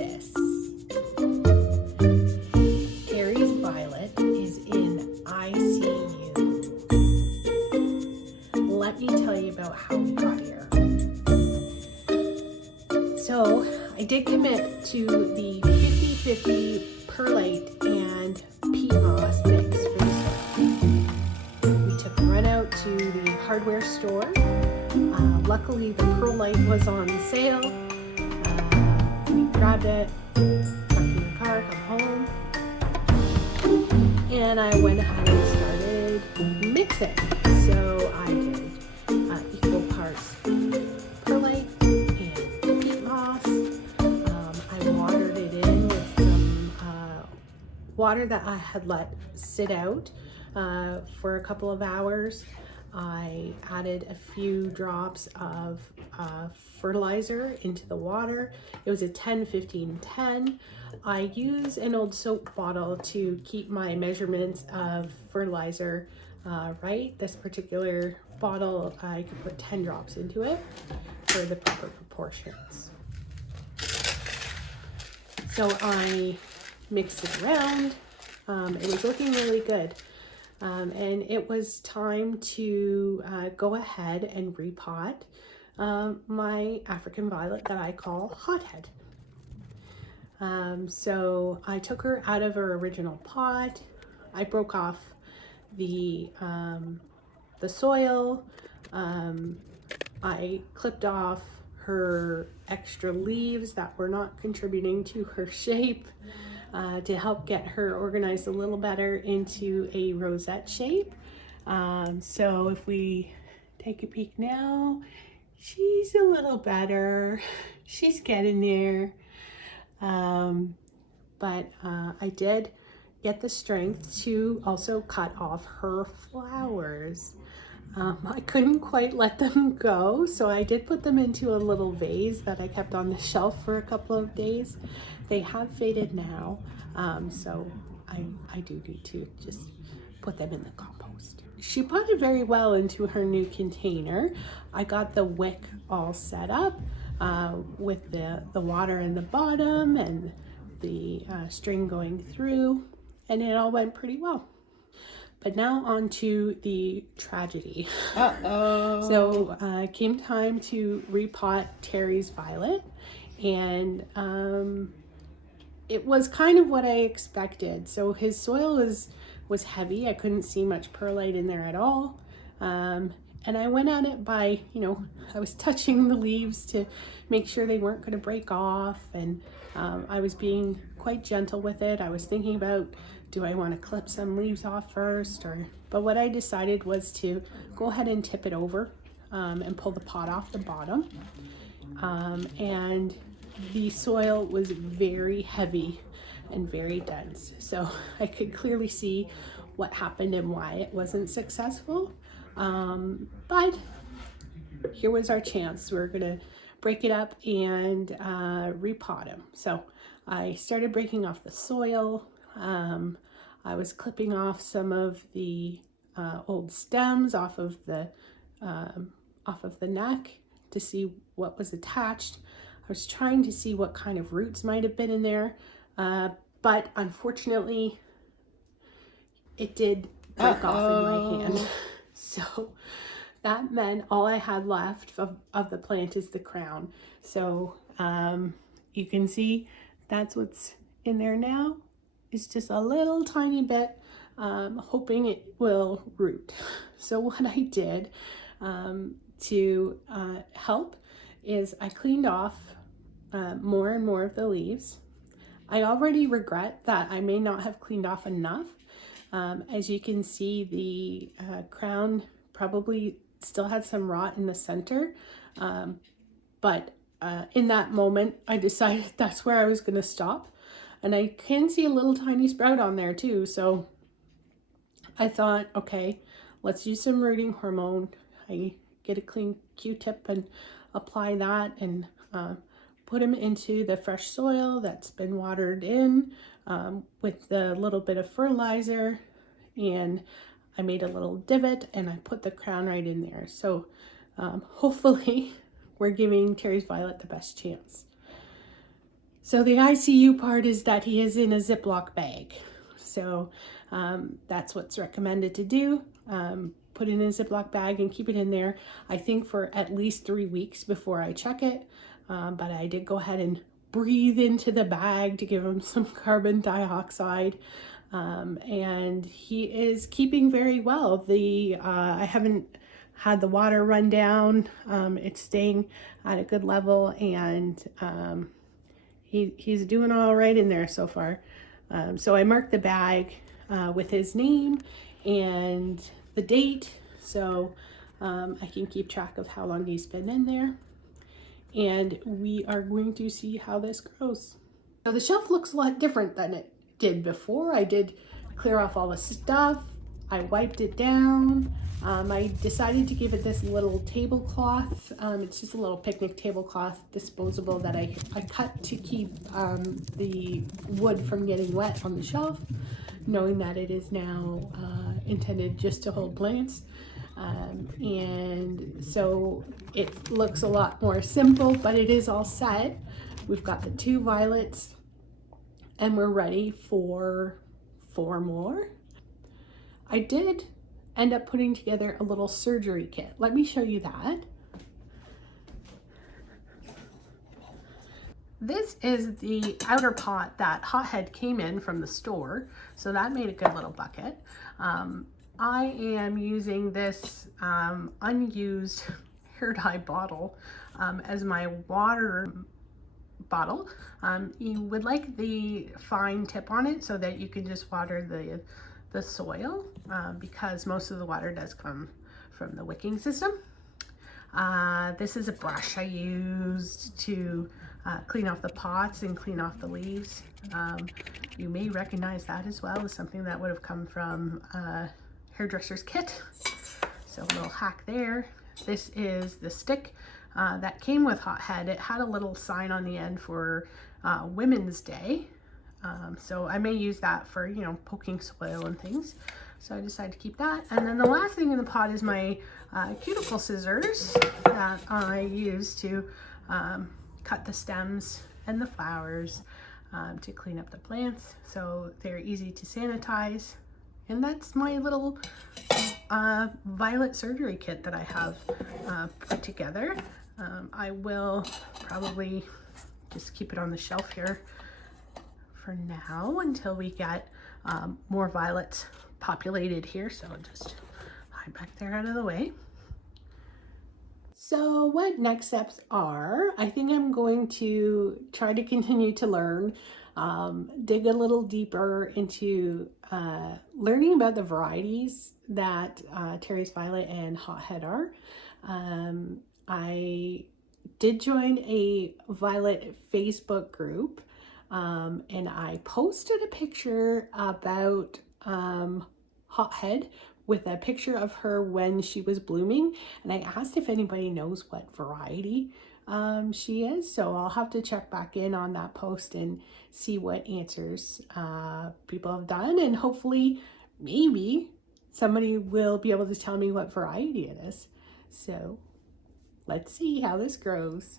this. Terry's Violet is in ICU. Let me tell you about how we got here. So I did commit to the 50-50 perlite and peat moss mix for the soil. We took a run out to the hardware store. Luckily the perlite was on sale. We grabbed it, parked in the car, come home, and I went ahead and started mixing. So I did equal parts perlite and peat moss. I watered it in with some water that I had let sit out for a couple of hours. I added a few drops of fertilizer into the water. It was a 10-15-10. I use an old soap bottle to keep my measurements of fertilizer right. This particular bottle, I could put 10 drops into it for the proper proportions. So I mixed it around. It was looking really good. And it was time to go ahead and repot my African Violet that I call Hothead. So I took her out of her original pot. I broke off the soil. I clipped off her extra leaves that were not contributing to her shape. To help get her organized a little better into a rosette shape. So if we take a peek now, she's a little better. She's getting there. But I did get the strength to also cut off her flowers. I couldn't quite let them go, so I did put them into a little vase that I kept on the shelf for a couple of days. They have faded now, so I do need to just put them in the compost. She potted very well into her new container. I got the wick all set up with the water in the bottom and the string going through, and it all went pretty well. But now on to the tragedy. So came time to repot Terry's Violet, and it was kind of what I expected. So his soil was heavy. I couldn't see much perlite in there at all. And I went at it by, I was touching the leaves to make sure they weren't going to break off, and I was being quite gentle with it. I was thinking about, do I want to clip some leaves off first? But what I decided was to go ahead and tip it over and pull the pot off the bottom. And the soil was very heavy and very dense. So I could clearly see what happened and why it wasn't successful. But here was our chance. We're going to break it up and repot them. So I started breaking off the soil. I was clipping off some of the old stems off of the neck to see what was attached. I was trying to see what kind of roots might have been in there, but unfortunately, it did break off in my hand. So that meant all I had left of the plant is the crown. So you can see that's what's in there now. It's just a little tiny bit, hoping it will root. So what I did to help is I cleaned off more and more of the leaves. I already regret that I may not have cleaned off enough. As you can see, the crown probably still had some rot in the center, but in that moment I decided that's where I was going to stop. And I can see a little tiny sprout on there too. So I thought, okay, let's use some rooting hormone. I get a clean Q-tip and apply that and put them into the fresh soil that's been watered in with the little bit of fertilizer. And I made a little divot and I put the crown right in there. So hopefully we're giving Terry's Violet the best chance. So the ICU part is that he is in a Ziploc bag. So that's what's recommended to do. Put it in a Ziploc bag and keep it in there, I think, for at least 3 weeks before I check it. But I did go ahead and breathe into the bag to give him some carbon dioxide. And he is keeping very well. I haven't had the water run down. It's staying at a good level, and he's doing all right in there so far. So I marked the bag with his name and the date, so I can keep track of how long he's been in there. And we are going to see how this grows. So the shelf looks a lot different than it did before. I did clear off all the stuff. I wiped it down. I decided to give it this little tablecloth. It's just a little picnic tablecloth, disposable, that I cut to keep the wood from getting wet on the shelf, knowing that it is now intended just to hold plants. And so it looks a lot more simple, but it is all set. We've got the 2 violets, and we're ready for 4 more. I did end up putting together a little surgery kit. Let me show you that. This is the outer pot that Hothead came in from the store, so that made a good little bucket. I am using this unused hair dye bottle as my water bottle. You would like the fine tip on it so that you can just water the soil, because most of the water does come from the wicking system. This is a brush I used to clean off the pots and clean off the leaves. You may recognize that as well as something that would have come from hairdresser's kit. So a little hack there. This is the stick that came with Hothead. It had a little sign on the end for Women's Day. So I may use that for, you know, poking soil and things. So I decided to keep that. And then the last thing in the pot is my cuticle scissors that I use to cut the stems and the flowers to clean up the plants. So they're easy to sanitize. And that's my little violet surgery kit that I have put together. I will probably just keep it on the shelf here for now until we get more violets populated here. So I'll just hide back there out of the way. So what next steps are, I think I'm going to try to continue to learn, dig a little deeper into learning about the varieties that Terry's Violet and Hothead are. I did join a Violet Facebook group, and I posted a picture about Hothead with a picture of her when she was blooming, and I asked if anybody knows what variety she is. So I'll have to check back in on that post and see what answers people have done, and hopefully maybe somebody will be able to tell me what variety it is. So let's see how this grows.